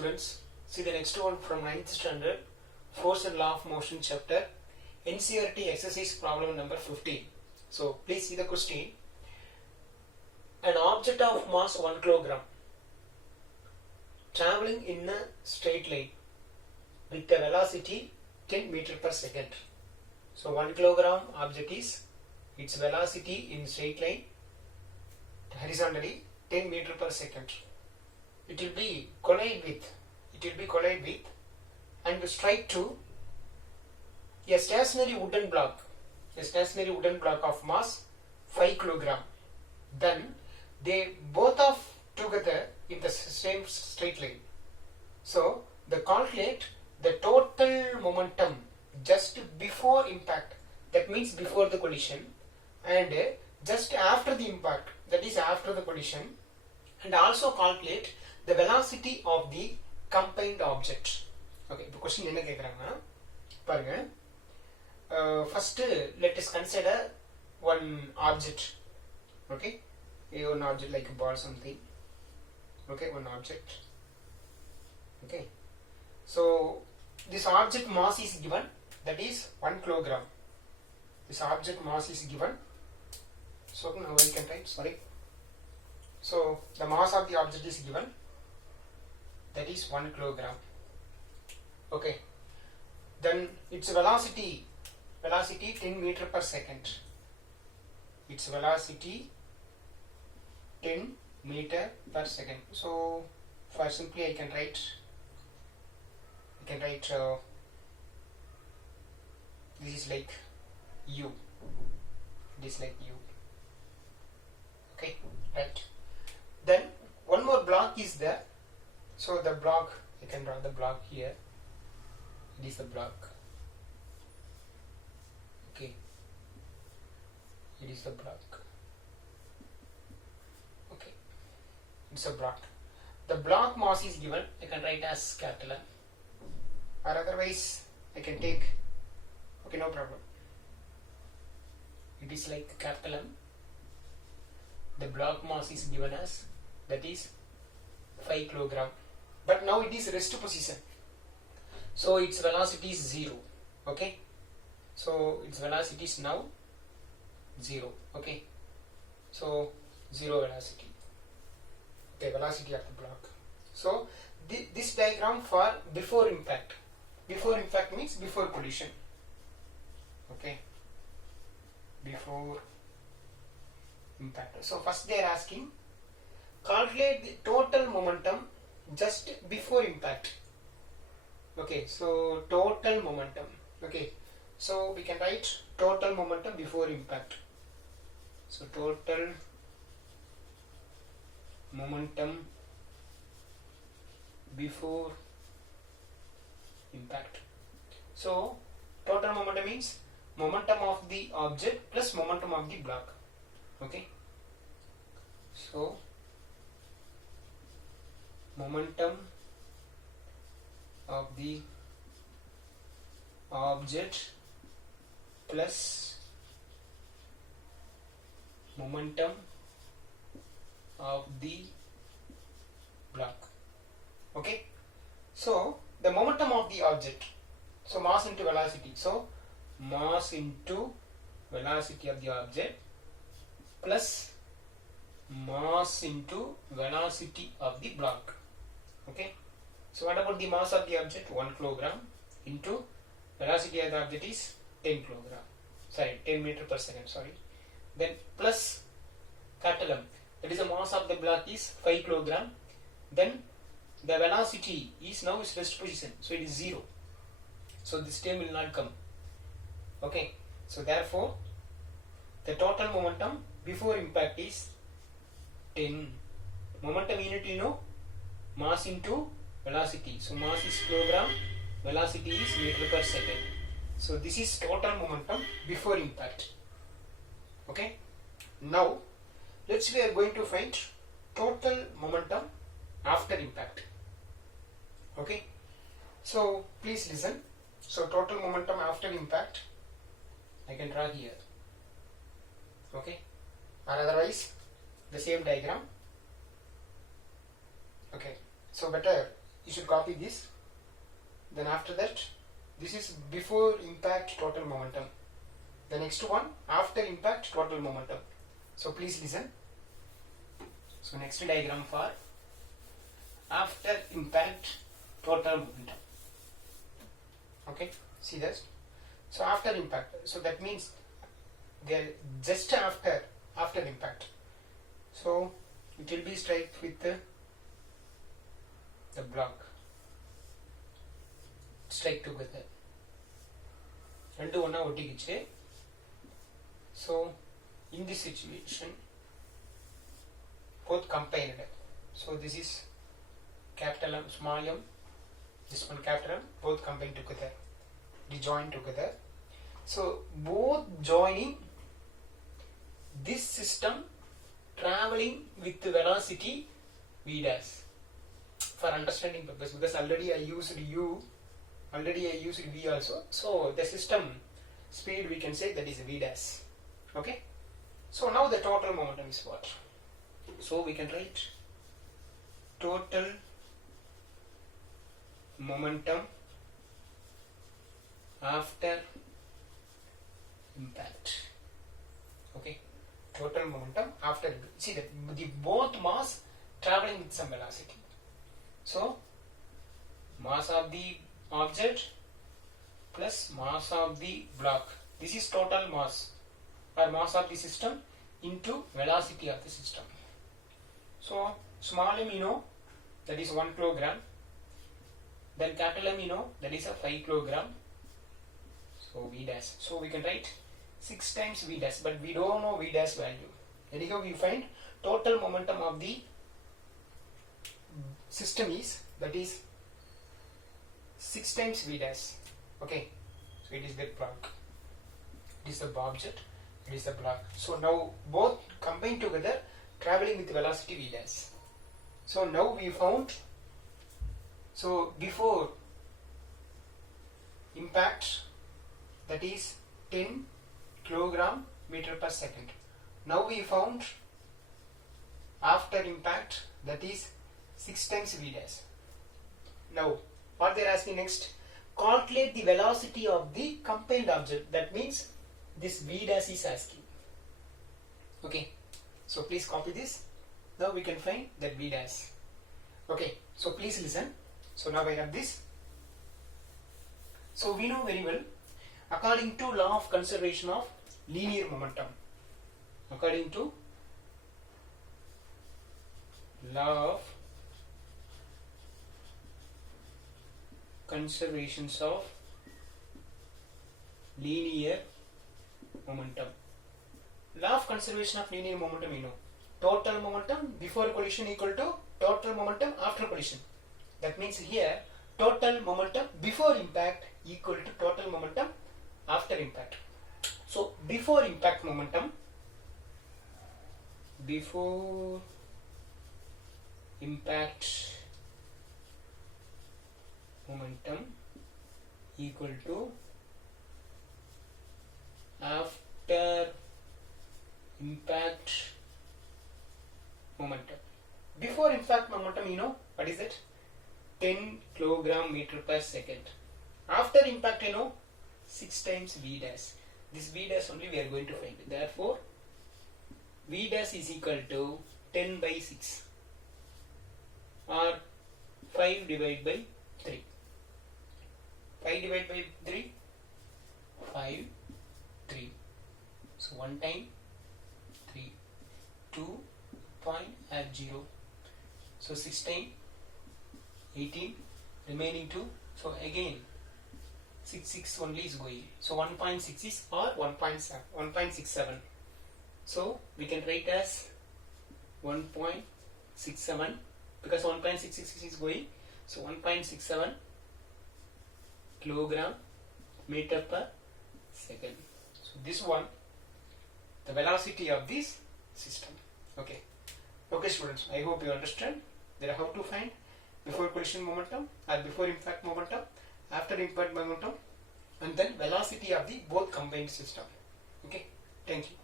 students, see the next one from 9th standard, Force and Law of Motion chapter, NCERT exercise problem number 15. So please see the question. An object of mass 1 kilogram traveling in a straight line with a velocity 10 meter per second. So 1 kilogram object is its velocity in straight line horizontally 10 meter per second. It will be collide with and strike to a stationary wooden block of mass 5 kilogram. Then they both of together in the same straight line. So they calculate the total momentum just before impact, that means before the collision, and just after the impact, that is after the collision, and also calculate the velocity of the combined object. Okay, the question என்ன கேக்குறாங்க பாருங்க. First let us consider one object. Okay, one object like a ball, something. Okay, one object. Okay, so this object mass is given, that is 1 kilogram. This object mass is given. So now I can write, sorry. So the mass of the object is given, that is 1 kilogram. Okay, then its velocity 10 meter per second. Its velocity 10 meter per second. So for simply I can write this is like u. This like u. Okay, right. Then one more block is there. So the block, you can draw the block here. It is the block. Okay, it is the block. Okay, it's a block. The block mass is given. I can write as capital M, or otherwise I can take. Okay, no problem. It is like capital M. The block mass is given as, that is 5 kilogram. But now it is rest position. So its velocity is 0. Okay. So its velocity is now 0. Okay. So 0 velocity. Okay, velocity of the block. So this diagram for before impact. Before impact means before collision. Okay. Before impact. So first they are asking, calculate the total momentum just before impact. Okay, so total momentum. Okay, so we can write total momentum before impact. So total momentum before impact. So total momentum means momentum of the object plus momentum of the block. Okay, so momentum of the object plus momentum of the block. Okay, so the momentum of the object, so mass into velocity, so mass into velocity of the object plus mass into velocity of the block. Okay, so what about the mass of the object? 1 kilogram into velocity of the object is 10 kilogram. Sorry, 10 meter per second. Sorry. Then plus capital M, that is the mass of the block is 5 kilogram. Then the velocity is now is rest position, so it is 0. So this term will not come. Okay, so therefore the total momentum before impact is 10. Momentum unit you know, mass into velocity. So mass is kilogram, velocity is meter per second. So this is total momentum before impact. Okay, now we are going to find total momentum after impact. Okay, so please listen. So total momentum after impact I can draw here. Okay, or otherwise the same diagram. Okay, so better you should copy this. Then after that, this is before impact total momentum. The next one, after impact total momentum. So please listen. So next diagram for after impact total momentum. Okay, see this. So after impact, so that means they are just after impact. So it will be straight with the block straight together. Rendu onna ottikichu. So in this situation, both combined. So this is capital M, small m, this one capital M, both combined together, rejoined together. So both joining this system traveling with the velocity v dash for understanding purpose, because already I used u, already I used v also. So the system speed we can say that is v dash. Okay. So now the total momentum is what? So we can write total momentum after impact. Okay, total momentum after, see that the both mass traveling with some velocity. So mass of the object plus mass of the block, this is total mass or mass of the system into velocity of the system. So small m you know that is 1 kilogram, then capital M you know that is a 5 kilogram. So v dash, so we can write 6 times v dash, but we don't know v dash value. Anyhow we find total momentum of the system is, that is 6 times v dash. Okay, so it is the block, it is the object, it is the block. So now both combined together traveling with velocity v dash. So now we found, so before impact that is 10 kilogram meter per second. Now we found after impact that is 6 times v dash. Now what they are asking next, calculate the velocity of the combined object. That means this v dash is asking. Okay, so please copy this. Now we can find that v dash. Okay, so please listen. So now I have this. So we know very well, according to law of conservation of linear momentum, according to law of conservations of linear momentum. Law of conservation of linear momentum, you know, total momentum before collision equal to total momentum after collision. That means here total momentum before impact equal to total momentum after impact. So before impact momentum, before impact momentum equal to after impact momentum. Before impact momentum, you know what is it? 10 kilogram meter per second. After impact, you know, 6 times v dash. This v dash only we are going to find. Therefore v dash is equal to 10 by 6 or 5 divided by 3. 5 divided by 3, 5, 3. So 1 time 3, 2.0. So 6 time 18, remaining 2. So again 6 only is going. So 1.6 is or 1.67. So we can write as 1.67 because 1.66 is going. So 1.67 kilogram meter per second. So this one, the velocity of this system. Okay. Okay students, I hope you understand that how to find before collision momentum or before impact momentum, after impact momentum, and then velocity of the both combined system. Okay, thank you.